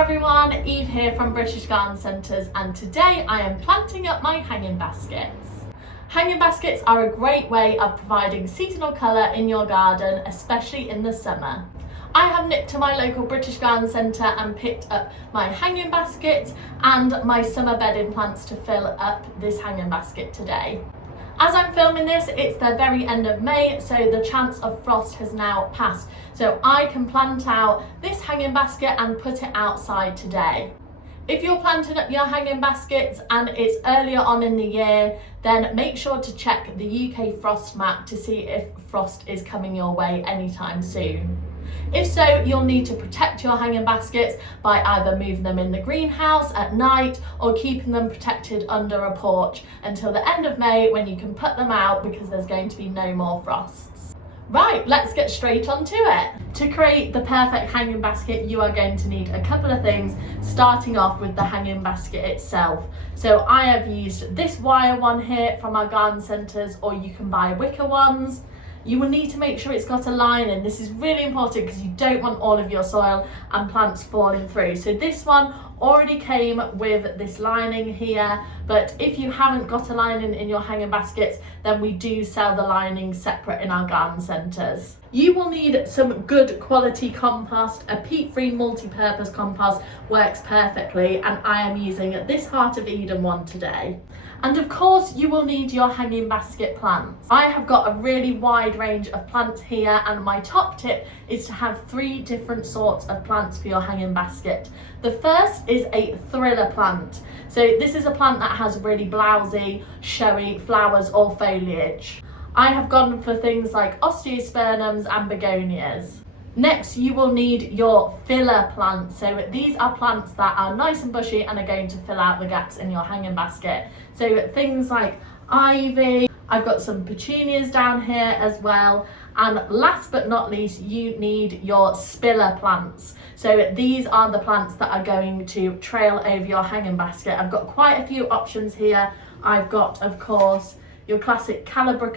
everyone, Eve here from British Garden Centres, and today I am planting up my hanging baskets. Hanging baskets are a great way of providing seasonal colour in your garden, especially in the summer. I have nipped to my local British Garden Centre and picked up my hanging baskets and my summer bedding plants to fill up this hanging basket today. As I'm filming this, it's the very end of May, so the chance of frost has now passed. So I can plant out this hanging basket and put it outside today. If you're planting up your hanging baskets and it's earlier on in the year, then make sure to check the UK frost map to see if frost is coming your way anytime soon. If so, you'll need to protect your hanging baskets by either moving them in the greenhouse at night or keeping them protected under a porch until the end of May when you can put them out because there's going to be no more frosts. Right, let's get straight onto it. To create the perfect hanging basket, you are going to need a couple of things, starting off with the hanging basket itself. So I have used this wire one here from our garden centres, or you can buy wicker ones. You will need to make sure it's got a lining. This is really important because you don't want all of your soil and plants falling through. So this one already came with this lining here, but if you haven't got a lining in your hanging baskets, then we do sell the lining separate in our garden centres. You will need some good quality compost. A peat-free multi-purpose compost works perfectly, and I am using this Heart of Eden one today. And of course, you will need your hanging basket plants. I have got a really wide range of plants here, and my top tip is to have 3 different sorts of plants for your hanging basket. The first is a thriller plant. So this is a plant that has really blousy, showy flowers or foliage. I have gone for things like osteospermums and begonias. Next, you will need your filler plants. So these are plants that are nice and bushy and are going to fill out the gaps in your hanging basket. So things like ivy, I've got some petunias down here as well. And last but not least, you need your spiller plants. So these are the plants that are going to trail over your hanging basket. I've got quite a few options here. I've got, of course, your classic colourful.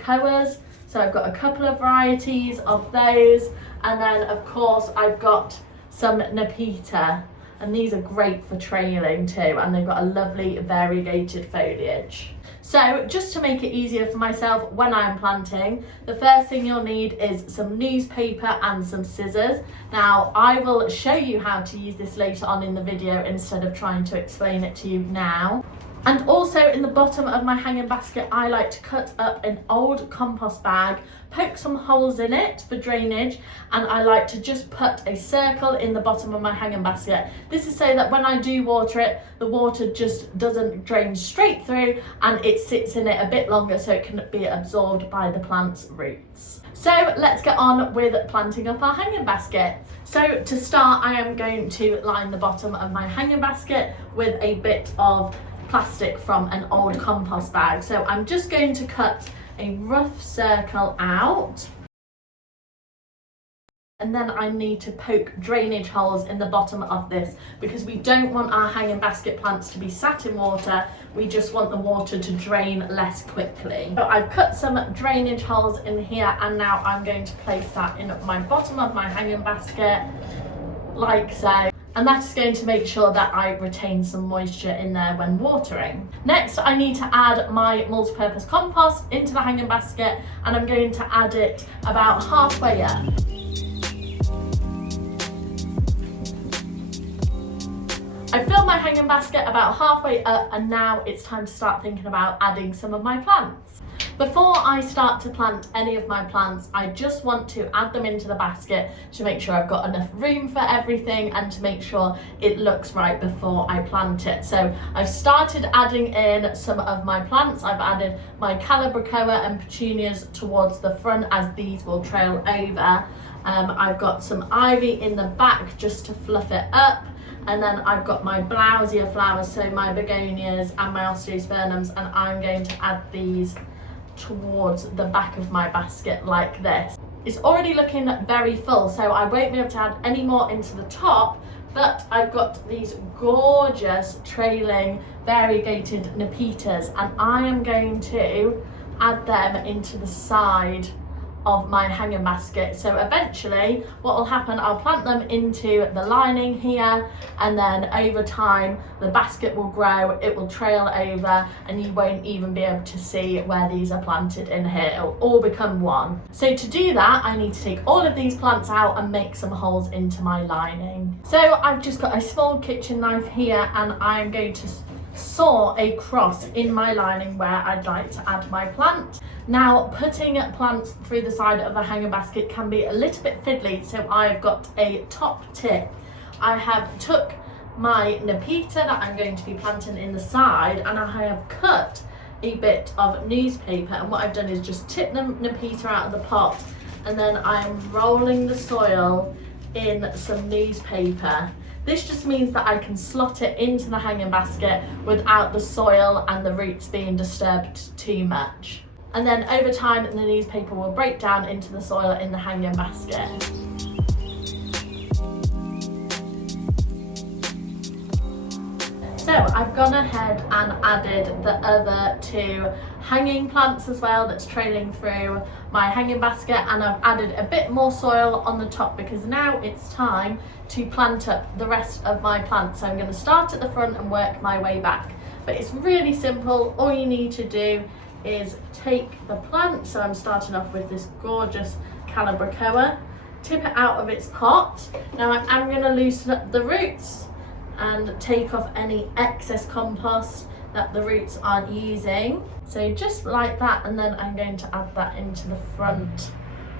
So I've got a couple of varieties of those. And then, of course, I've got some Nepeta, and these are great for trailing too, and they've got a lovely variegated foliage. So just to make it easier for myself when I'm planting, the first thing you'll need is some newspaper and some scissors. Now, I will show you how to use this later on in the video instead of trying to explain it to you now. And also in the bottom of my hanging basket, I like to cut up an old compost bag, poke some holes in it for drainage, and I like to just put a circle in the bottom of my hanging basket. This is so that when I do water it, the water just doesn't drain straight through and it sits in it a bit longer so it can be absorbed by the plant's roots. So let's get on with planting up our hanging basket. So to start, I am going to line the bottom of my hanging basket with a bit of plastic from an old compost bag. So I'm just going to cut a rough circle out, and then I need to poke drainage holes in the bottom of this because we don't want our hanging basket plants to be sat in water. We just want the water to drain less quickly. So I've cut some drainage holes in here, and now I'm going to place that in my bottom of my hanging basket like so. And that is going to make sure that I retain some moisture in there when watering. Next, I need to add my multi-purpose compost into the hanging basket, and I'm going to add it about halfway up. I filled my hanging basket about halfway up, and now it's time to start thinking about adding some of my plants. Before I start to plant any of my plants, I just want to add them into the basket to make sure I've got enough room for everything and to make sure it looks right before I plant it. So I've started adding in some of my plants. I've added my calabricoa and petunias towards the front as these will trail over. I've got some ivy in the back just to fluff it up. And then I've got my blousier flowers, so my begonias and my osteospermums, and I'm going to add these towards the back of my basket like this. It's already looking very full, so I won't be able to add any more into the top, but I've got these gorgeous trailing variegated Nepetas, and I am going to add them into the side of my hanging basket. So eventually what will happen, I'll plant them into the lining here, and then over time the basket will grow, it will trail over, and you won't even be able to see where these are planted in here. It'll all become one. So to do that, I need to take all of these plants out and make some holes into my lining. So I've just got a small kitchen knife here, and I'm going to saw a cross in my lining where I'd like to add my plant. Now, putting plants through the side of a hanging basket can be a little bit fiddly, so I've got a top tip. I have took my Nepeta that I'm going to be planting in the side, and I have cut a bit of newspaper, and what I've done is just tip the Nepeta out of the pot, and then I'm rolling the soil in some newspaper. This just means that I can slot it into the hanging basket without the soil and the roots being disturbed too much. And then over time, the newspaper will break down into the soil in the hanging basket. So I've gone ahead and added the other two hanging plants as well that's trailing through my hanging basket, and I've added a bit more soil on the top because now it's time to plant up the rest of my plants. So I'm going to start at the front and work my way back, but it's really simple. All you need to do is take the plant, so I'm starting off with this gorgeous colourful, tip it out of its pot. Now I'm going to loosen up the roots and take off any excess compost that the roots aren't using. So just like that, and then I'm going to add that into the front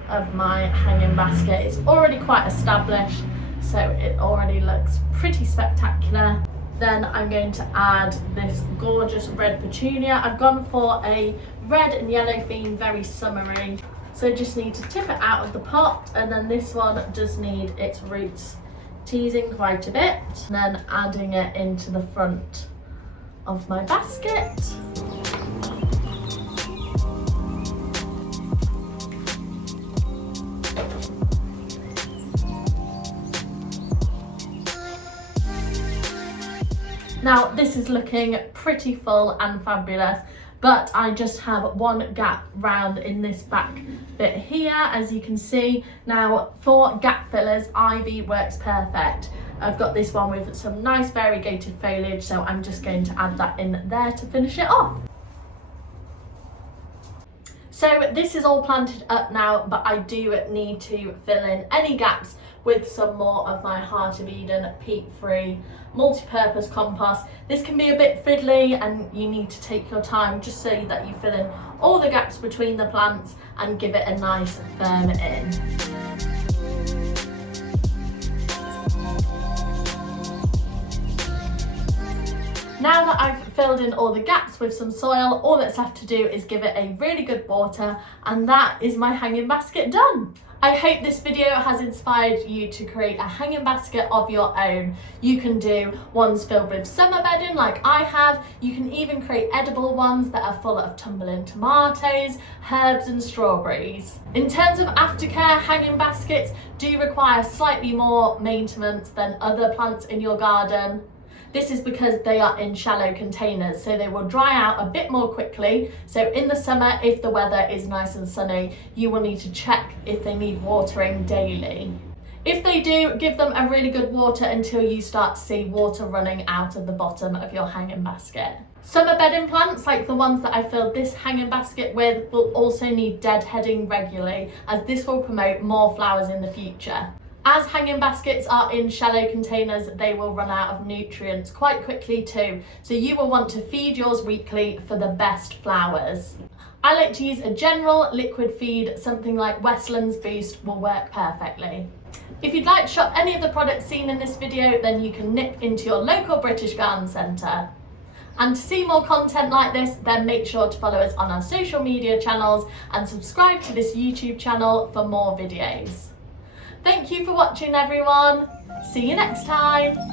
of my hanging basket. It's already quite established, so it already looks pretty spectacular. Then I'm going to add this gorgeous red petunia. I've gone for a red and yellow theme, very summery. So just need to tip it out of the pot, and then this one does need its roots teasing quite a bit, and then adding it into the front of my basket. Now this is looking pretty full and fabulous, but I just have one gap round in this back bit here, as you can see. Now for gap fillers, ivy works perfect. I've got this one with some nice variegated foliage, so I'm just going to add that in there to finish it off. So this is all planted up now, but I do need to fill in any gaps with some more of my Heart of Eden peat-free multi-purpose compost. This can be a bit fiddly, and you need to take your time just so that you fill in all the gaps between the plants and give it a nice firm in. Now that I've filled in all the gaps with some soil, all that's left to do is give it a really good water, and that is my hanging basket done. I hope this video has inspired you to create a hanging basket of your own. You can do ones filled with summer bedding like I have. You can even create edible ones that are full of tumbling tomatoes, herbs and strawberries. In terms of aftercare, hanging baskets do require slightly more maintenance than other plants in your garden. This is because they are in shallow containers, so they will dry out a bit more quickly. So in the summer, if the weather is nice and sunny, you will need to check if they need watering daily. If they do, give them a really good water until you start to see water running out of the bottom of your hanging basket. Summer bedding plants, like the ones that I filled this hanging basket with, will also need deadheading regularly, as this will promote more flowers in the future. As hanging baskets are in shallow containers, they will run out of nutrients quite quickly too, so you will want to feed yours weekly for the best flowers. I like to use a general liquid feed, something like Westland's Boost will work perfectly. If you'd like to shop any of the products seen in this video, then you can nip into your local British garden centre. And to see more content like this, then make sure to follow us on our social media channels and subscribe to this YouTube channel for more videos. Thank you for watching, everyone. See you next time.